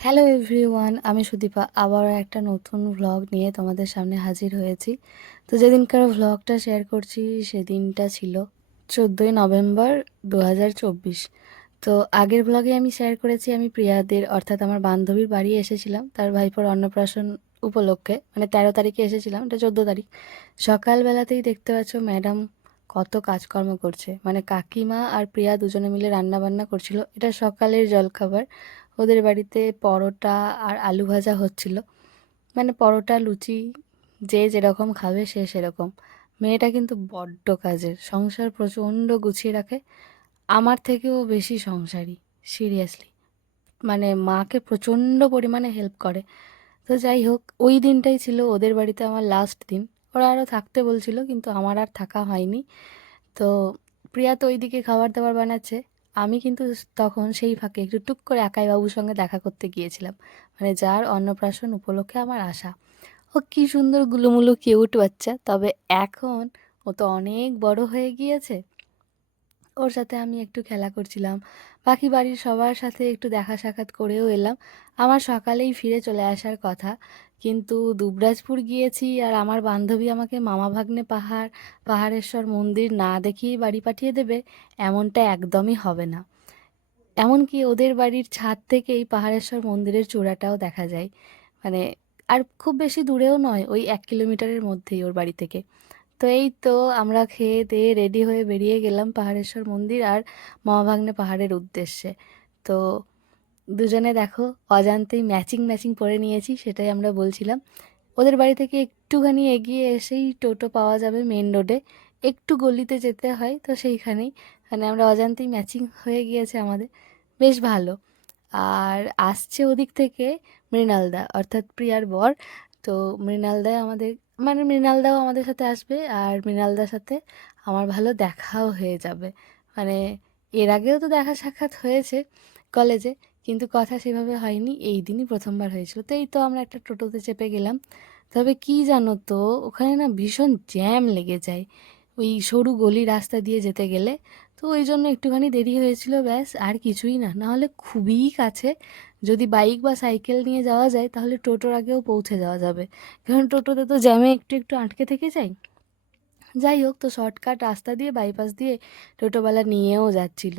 Hello everyone, আমি সুদীপা আবারও একটা নতুন ভ্লগ নিয়ে তোমাদের সামনে হাজির হয়েছি। তো যেদিনকার ভ্লগটা শেয়ার করছি সেদিনটা ছিল 14ই নভেম্বর 2024। তো আগের ভ্লগে আমি শেয়ার করেছি আমি প্রিয়াদের অর্থাৎ আমার বান্ধবীর বাড়ি এসেছিলাম তার ভাইপোর অন্নপ্রাশন উপলক্ষে, মানে 13 তারিখে এসেছিলাম, এটা 14 তারিখ। সকালবেলাতেই দেখতে পাচ্ছ ম্যাডাম কত কাজকর্ম করছে, মানে কাকিমা আর প্রিয়া দুজনে মিলে রান্না বান্না করছিল। এটা সকালের জলখাবার। ওদের বাড়িতে পরোটা আর আলু ভাজা হচ্ছিল, মানে পরোটা লুচি যে যেরকম খাবে সে সেরকম। মেয়েটা কিন্তু বড্ড কাজের, সংসার প্রচণ্ড গুছিয়ে রাখে, আমার থেকেও বেশি সংসারী, সিরিয়াসলি। মানে মাকে প্রচণ্ড পরিমাণে হেল্প করে। তো যাই হোক, ওই দিনটাই ছিল ওদের বাড়িতে আমার লাস্ট দিন। ওরা আরও থাকতে বলছিল কিন্তু আমার আর থাকা হয়নি। তো প্রিয়া তো ওইদিকে খাবার দাবার বানাচ্ছে, আমি কিন্তু তখন সেই ফাঁকে একটু টুক করে আকাই বাবুর সঙ্গে দেখা করতে গিয়েছিলাম, মানে যার অন্নপ্রাশন উপলক্ষে আমার আসা। ও কি সুন্দর গুলুমুলু কিউট বাচ্চা, তবে এখন ও তো অনেক বড় হয়ে গিয়েছে। ওর সাথে আমি একটু খেলা করছিলাম, বাকি বাড়ির সবার সাথে একটু দেখা সাক্ষাৎ করেও এলাম। আমার সকালেই ফিরে চলে আসার কথা, কিন্তু দুবরাজপুর গিয়েছি আর আমার বান্ধবী আমাকে মামা ভাগ্নে পাহাড়েশ্বর মন্দির না দেখিয়েই বাড়ি পাঠিয়ে দেবে, এমনটা একদমই হবে না। এমনকি ওদের বাড়ির ছাদ থেকেই পাহাড়েশ্বর মন্দিরের চূড়াটাও দেখা যায়, মানে আর খুব বেশি দূরেও নয়, ওই 1 কিলোমিটারের মধ্যেই ওর বাড়ি থেকে। তো এই তো আমরা খেয়ে দিয়ে রেডি হয়ে বেরিয়ে গেলাম পাহাড়েশ্বর মন্দির আর মামাভাগ্নে পাহাড়ের উদ্দেশ্যে। তো দুজনে দেখো অজান্তেই ম্যাচিং ম্যাচিং পরে নিয়েছি, সেটাই আমরা বলছিলাম। ওদের বাড়ি থেকে একটুখানি এগিয়ে এসেই টোটো পাওয়া যাবে মেন রোডে, একটু গলিতে যেতে হয়, তো সেইখানেই মানে আমরা অজান্তেই ম্যাচিং হয়ে গিয়েছে আমাদের, বেশ ভালো। আর আসছে ওদিক থেকে মৃণালদা অর্থাৎ প্রিয়ার বর। তো মৃণালদাই আমাদের, মানে মৃণালদাও আমাদের সাথে আসবে আর মৃণালদার সাথে আমার ভালো দেখাও হয়ে যাবে। মানে এর আগেও তো দেখা সাক্ষাৎ হয়েছে কলেজে, কিন্তু কথা সেভাবে হয়নি, এই দিনই প্রথমবার হয়েছিল। তো এই তো আমরা একটা টোটোতে চেপে গেলাম। তবে কি জানো তো, ওখানে না ভীষণ জ্যাম লেগে যায় ওই সরু গলি রাস্তা দিয়ে যেতে গেলে। তো ওই জন্য একটুখানি দেরি হয়েছিল, ব্যাস, আর কিছুই না। নাহলে খুবই কাছে, যদি বাইক বা সাইকেল নিয়ে যাওয়া যায় তাহলে টোটোর আগেও পৌঁছে যাওয়া যাবে, কারণ টোটোতে তো জ্যামে একটু একটু আটকে থেকে যায়। যাই হোক, তো শর্টকাট রাস্তা দিয়ে বাইপাস দিয়ে টোটোওয়ালা নিয়েও যাচ্ছিল।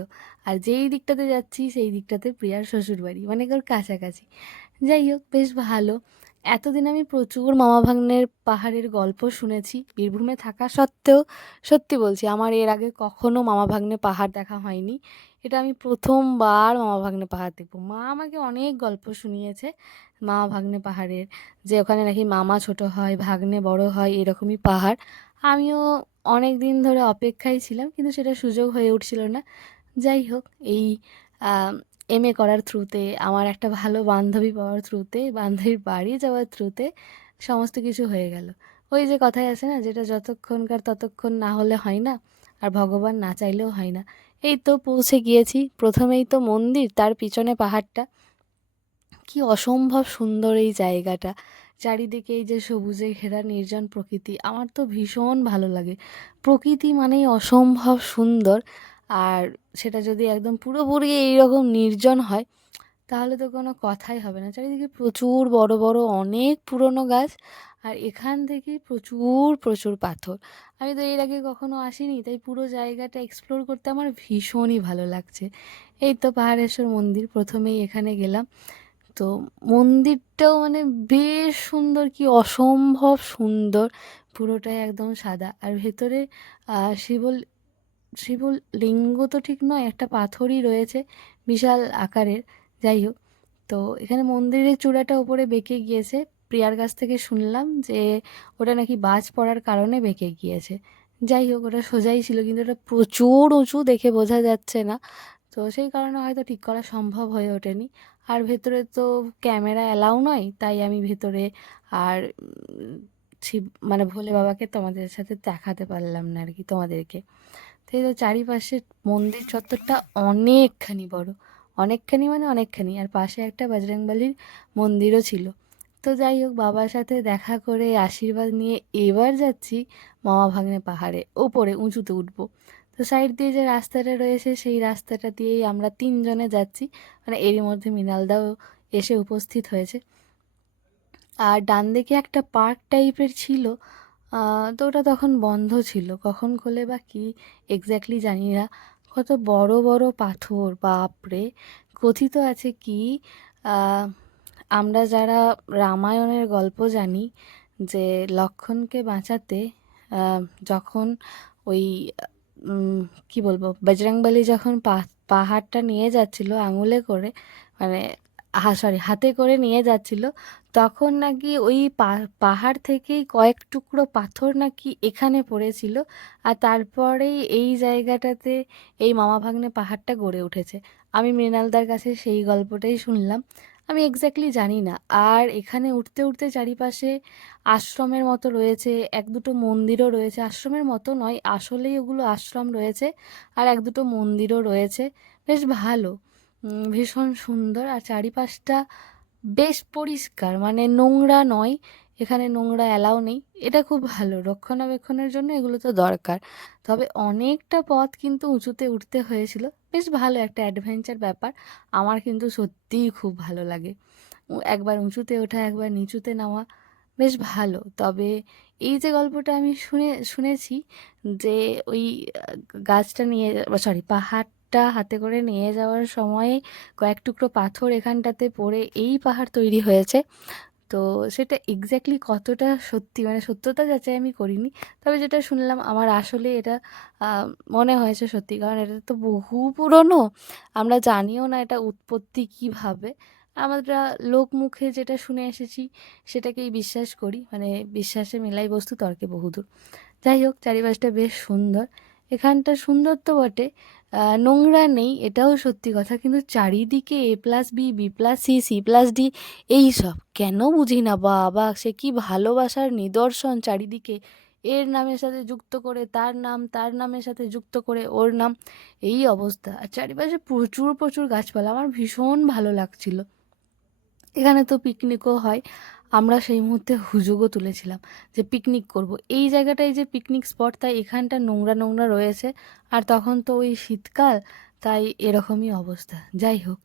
আর যেই দিকটাতে যাচ্ছি সেই দিকটাতে প্রিয়ার শ্বশুরবাড়ি, মানে ওর কাছাকাছি। যাই হোক, বেশ ভালো। এতদিন আমি প্রচুর মামা ভাগ্নের পাহাড়ের গল্প শুনেছি বীরভূমে থাকা সত্ত্বেও। সত্যি বলছি, আমার এর আগে কখনো মামা ভাগ্নে পাহাড় দেখা হয়নি। এটা আমি প্রথমবার মামা ভাগ্নে পাহাড় দেখবো। মা আমাকে অনেক গল্প শুনিয়েছে মামা ভাগ্নে পাহাড়ের, যে ওখানে নাকি মামা ছোট হয় ভাগ্নে বড় হয়, এরকমই পাহাড়। আমিও অনেক দিন ধরে অপেক্ষায় ছিলাম, কিন্তু সেটা সুযোগ হয়ে উঠছিল না। যাই হোক, এই এমএ করার থ্রুতে, আমার একটা ভালো বান্ধবী পাওয়ার থ্রুতে, বান্ধবীর বাড়ি যাওয়ার থ্রুতে সমস্ত কিছু হয়ে গেল। ওই যে কথায় আছে না, যেটা যতক্ষণকার ততক্ষণ না হলে হয় না, আর ভগবান না চাইলেও হয় না। এই তো পৌঁছে গিয়েছি, প্রথমেই তো মন্দির, তার পিছনে পাহাড়টা। কি অসম্ভব সুন্দর এই জায়গাটা, চারিদিকে এই যে সবুজে ঘেরা নির্জন প্রকৃতি, আমার তো ভীষণ ভালো লাগে। প্রকৃতি মানেই অসম্ভব সুন্দর। আর সেটা যদি একদম পুরোপুরি এইরকম নির্জন হয় তাহলে তো কোনো কথাই হবে না। চারিদিকে প্রচুর বড় বড় অনেক পুরনো গাছ, আর এখান থেকে প্রচুর প্রচুর পাথর। আমি তো এর আগে কখনো আসিনি, তাই পুরো জায়গাটা এক্সপ্লোর করতে আমার ভীষণই ভালো লাগছে। এই তো পাহাড়েশ্বর মন্দির, প্রথমেই এখানে গেলাম। তো মন্দিরটাও মানে বেশ সুন্দর, কি অসম্ভব সুন্দর। পুরোটাই একদম সাদা, আর ভেতরে শিব শিবলিঙ্গ তো ঠিক নয়, একটা পাথরই রয়েছে বিশাল আকারের। যাই হোক, তো এখানে মন্দিরের চূড়াটা ওপরে বেঁকে গিয়েছে। প্রিয়ার কাছ থেকে শুনলাম যে ওটা নাকি বাজ পড়ার কারণে বেঁকে গিয়েছে। যাই হোক, ওটা সোজাই ছিল, কিন্তু ওটা প্রচুর উঁচু, দেখে বোঝা যাচ্ছে না। তো সেই কারণে হয়তো ঠিক করা সম্ভব হয়ে ওঠেনি। আর ভেতরে তো ক্যামেরা অ্যালাউ নয়, তাই আমি ভেতরে আর শিব মানে ভোলে বাবাকে তোমাদের সাথে দেখাতে পারলাম না আর কি, তোমাদেরকে। তো এই তো চারিপাশে মন্দির চত্বরটা অনেকখানি বড়, অনেকখানি মানে অনেকখানি, আর পাশে একটা বজরংবলীর মন্দিরও ছিল। তো যাই হোক, বাবার সাথে দেখা করে আশীর্বাদ নিয়ে এবার যাচ্ছি মামা ভাগ্নে পাহাড়ে, ওপরে উঁচুতে উঠবো। তো সাইড দিয়ে যে রাস্তাটা রয়েছে সেই রাস্তাটা দিয়েই আমরা তিনজনে যাচ্ছি, মানে এরই মধ্যে মৃণালদাও এসে উপস্থিত হয়েছে। আর ডান দিকে একটা পার্ক টাইপের ছিল, তো ওটা তখন বন্ধ ছিল, কখন খোলে বা কী এক্স্যাক্টলি জানি না। কত বড় বড় পাথর, বাপরে! কথিত আছে কি, আহ, আমরা যারা রামায়ণের গল্প জানি, যে লক্ষ্মণকে বাঁচাতে আহ, যখন ওই উম, কি বলবো, বজরংবলী যখন পাহাড়টা নিয়ে যাচ্ছিল আঙুলে করে, মানে সরি হাতে করে নিয়ে যাচ্ছিল, তখন নাকি ওই পাহাড় থেকেই কয়েক টুকরো পাথর নাকি এখানে পড়েছিল, আর তারপরেই এই জায়গাটাতে এই মামা ভাগ্নে পাহাড়টা গড়ে উঠেছে। আমি মৃণালদার কাছে সেই গল্পটাই শুনলাম, আমি এক্স্যাক্টলি জানি না। আর এখানে উঠতে উঠতে চারিপাশে আশ্রমের মতো রয়েছে, এক দুটো মন্দিরও রয়েছে, আশ্রমের মতো নয়, আসলেই ওগুলো আশ্রম রয়েছে, আর এক দুটো মন্দিরও রয়েছে। বেশ ভালো, ভীষণ সুন্দর। আর চারিপাশটা বেশ পরিষ্কার, মানে নোংরা নয়, এখানে নোংরা অ্যালাউ নেই। এটা খুব ভালো, রক্ষণাবেক্ষণের জন্য এগুলো তো দরকার। তবে অনেকটা পথ কিন্তু উঁচুতে উঠতে হয়েছিল, বেশ ভালো একটা অ্যাডভেঞ্চার ব্যাপার। আমার কিন্তু সত্যিই খুব ভালো লাগে, একবার উঁচুতে ওঠা একবার নিচুতে নামা, বেশ ভালো। তবে এই যে গল্পটা আমি শুনেছি, যে ওই গাছটা নিয়ে, সরি পাহাড়টা হাতে করে নিয়ে যাওয়ার সময় কয়েক টুকরো পাথর এখানটাতে পড়ে এই পাহাড় তৈরি হয়েছে, তো সেটা এক্স্যাক্টলি কতটা সত্যি, মানে সত্যতা যাচাই আমি করিনি, তবে যেটা শুনলাম আমার আসলে এটা মনে হয়েছে সত্যি, কারণ এটা তো বহু পুরনো, আমরা জানিও না এটা উৎপত্তি কিভাবে। আমরা লোকমুখে যেটা শুনে এসেছি সেটাকেই বিশ্বাস করি, মানে বিশ্বাসে মেলাই বস্তু তর্কে বহুদূর। যাই হোক, চারিপাশটা বেশ সুন্দর, এখানটা সুন্দর তো বটে, নোংরা নেই এটাও সত্যি কথা, কিন্তু চারিদিকে A+B, B+C, C+D এইসব কেন বুঝি না, বাবা সে কি ভালোবাসার নিদর্শন চারিদিকে, এর নামের সাথে যুক্ত করে তার নাম, তার নামের সাথে যুক্ত করে ওর নাম, এই অবস্থা। আর চারিপাশে প্রচুর প্রচুর গাছপালা, আমার ভীষণ ভালো লাগছিল। এখানে তো পিকনিকও হয়, আমরা সেই মুহূর্তে হুজুগও তুলেছিলাম যে পিকনিক করব। এই জায়গাটায় যে পিকনিক স্পট, তাই এখানটা নোংরা নোংরা রয়েছে, আর তখন তো ওই শীতকাল, তাই এরকমই অবস্থা। যাই হোক,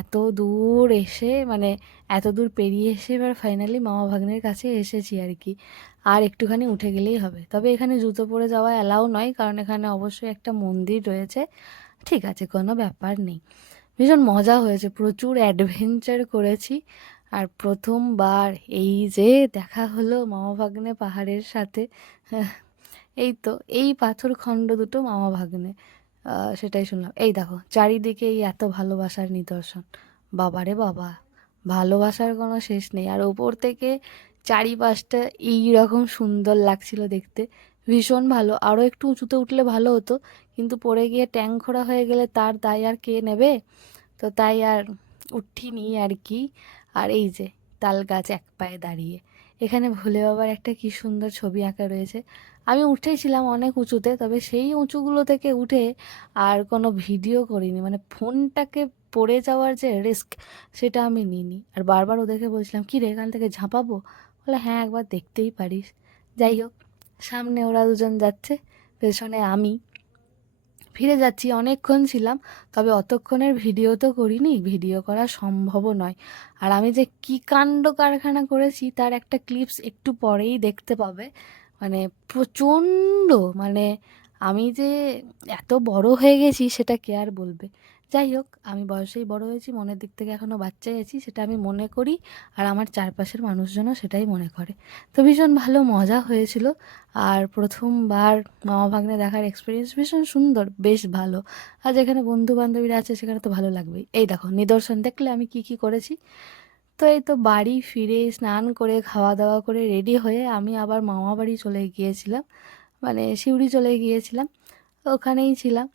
এত দূর এসে, মানে এত দূর পেরিয়ে এসে এবার ফাইনালি মামা ভাগ্নের কাছে এসেছি আর কি। আর একটুখানি উঠে গেলেই হবে, তবে এখানে জুতো পরে যাওয়া অ্যালাউ নয়, কারণ এখানে অবশ্যই একটা মন্দির রয়েছে। ঠিক আছে, কোনো ব্যাপার নেই। ভীষণ মজা হয়েছে, প্রচুর অ্যাডভেঞ্চার করেছি। আর প্রথমবার এই যে দেখা হলো মামা ভাগ্নে পাহাড়ের সাথে, হ্যাঁ, এই তো এই পাথর খণ্ড দুটো মামা ভাগ্নে, সেটাই শুনলাম। এই দেখো চারিদিকে এই এত ভালোবাসার নিদর্শন, বাবারে বাবা, ভালোবাসার কোনো শেষ নেই। আর ওপর থেকে চারিপাশটা এই রকম সুন্দর লাগছিল দেখতে, ভীষণ ভালো। আরও একটু উঁচুতে উঠলে ভালো হতো, কিন্তু পড়ে গিয়ে ট্যাং খোঁড়া হয়ে গেলে তার দায় আর কে নেবে, তো তাই আর উঠিনি আর কি। আর এই যে তাল গাছ এক পায়ে দাঁড়িয়ে, এখানে ভোলে বাবার একটা কি সুন্দর ছবি আঁকা রয়েছে। আমি উঠেছিলাম অনেক উঁচুতে, তবে সেই উঁচুগুলো থেকে উঠে আর কোনো ভিডিও করিনি, মানে ফোনটাকে পড়ে যাওয়ার যে রিস্ক, সেটা আমি নিইনি। আর বারবার ওদেরকে বলছিলাম, কী রে এখান থেকে ঝাঁপাবো, বলে হ্যাঁ একবার দেখতেই পারিস। যাই হোক, সামনে ওরা দুজন যাচ্ছে, পেছনে আমি ফিরে যাচ্ছি। অনেকক্ষণ ছিলাম, তবে অতক্ষণের ভিডিও তো করিনি, ভিডিও করা সম্ভবও নয়। আর আমি যে কী কাণ্ড কারখানা করেছি তার একটা ক্লিপস একটু পরেই দেখতে পাবে, মানে প্রচণ্ড, মানে আমি যে এত বড় হয়ে গেছি সেটা কে আর বলবে। যাই হোক, আমি বয়সেই বড় হয়েছি, মনের দিক থেকে এখনও বাচ্চাই আছি, সেটা আমি মনে করি, আর আমার চারপাশের মানুষজনও সেটাই মনে করে। তো ভীষণ ভালো মজা হয়েছিল। আর প্রথমবার মামা ভাগ্নে দেখার এক্সপিরিয়েন্স ভীষণ সুন্দর, বেশ ভালো। আর যেখানে বন্ধু বান্ধবীরা আছে সেখানে তো ভালো লাগবেই। এই দেখো নিদর্শন দেখলে আমি কি কি করেছি। তো এই তো বাড়ি ফিরে স্নান করে খাওয়া দাওয়া করে রেডি হয়ে আমি আবার মামা বাড়ি চলে গিয়েছিলাম, মানে সিউড়ি চলে গিয়েছিলাম, ওখানেই ছিলাম।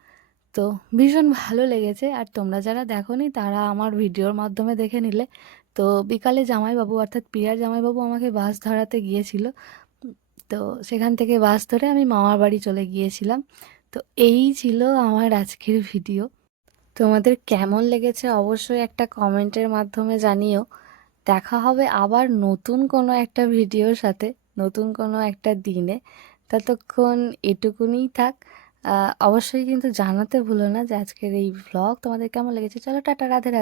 তো ভীষণ ভালো লেগেছে। আর তোমরা যারা দেখোনি তারা আমার ভিডিওর মাধ্যমে দেখে নিলে। তো বিকালে জামাইবাবু, অর্থাৎ প্রিয়ার জামাইবাবু আমাকে বাস ধরাতে গিয়েছিল, তো সেখান থেকে বাস ধরে আমি মামার বাড়ি চলে গিয়েছিলাম। তো এই ছিল আমার আজকের ভিডিও। তোমাদের কেমন লেগেছে অবশ্যই একটা কমেন্টের মাধ্যমে জানিও। দেখা হবে আবার নতুন কোনো একটা ভিডিওর সাথে, নতুন কোনো একটা দিনে। ততক্ষণ এটুকুনিই থাক। অবশ্যই কিন্তু জানাতে ভুলো না যে আজকের এই ভ্লগ তোমাদের কেমন লেগেছে। চলো টাটা, রাধে রাধে।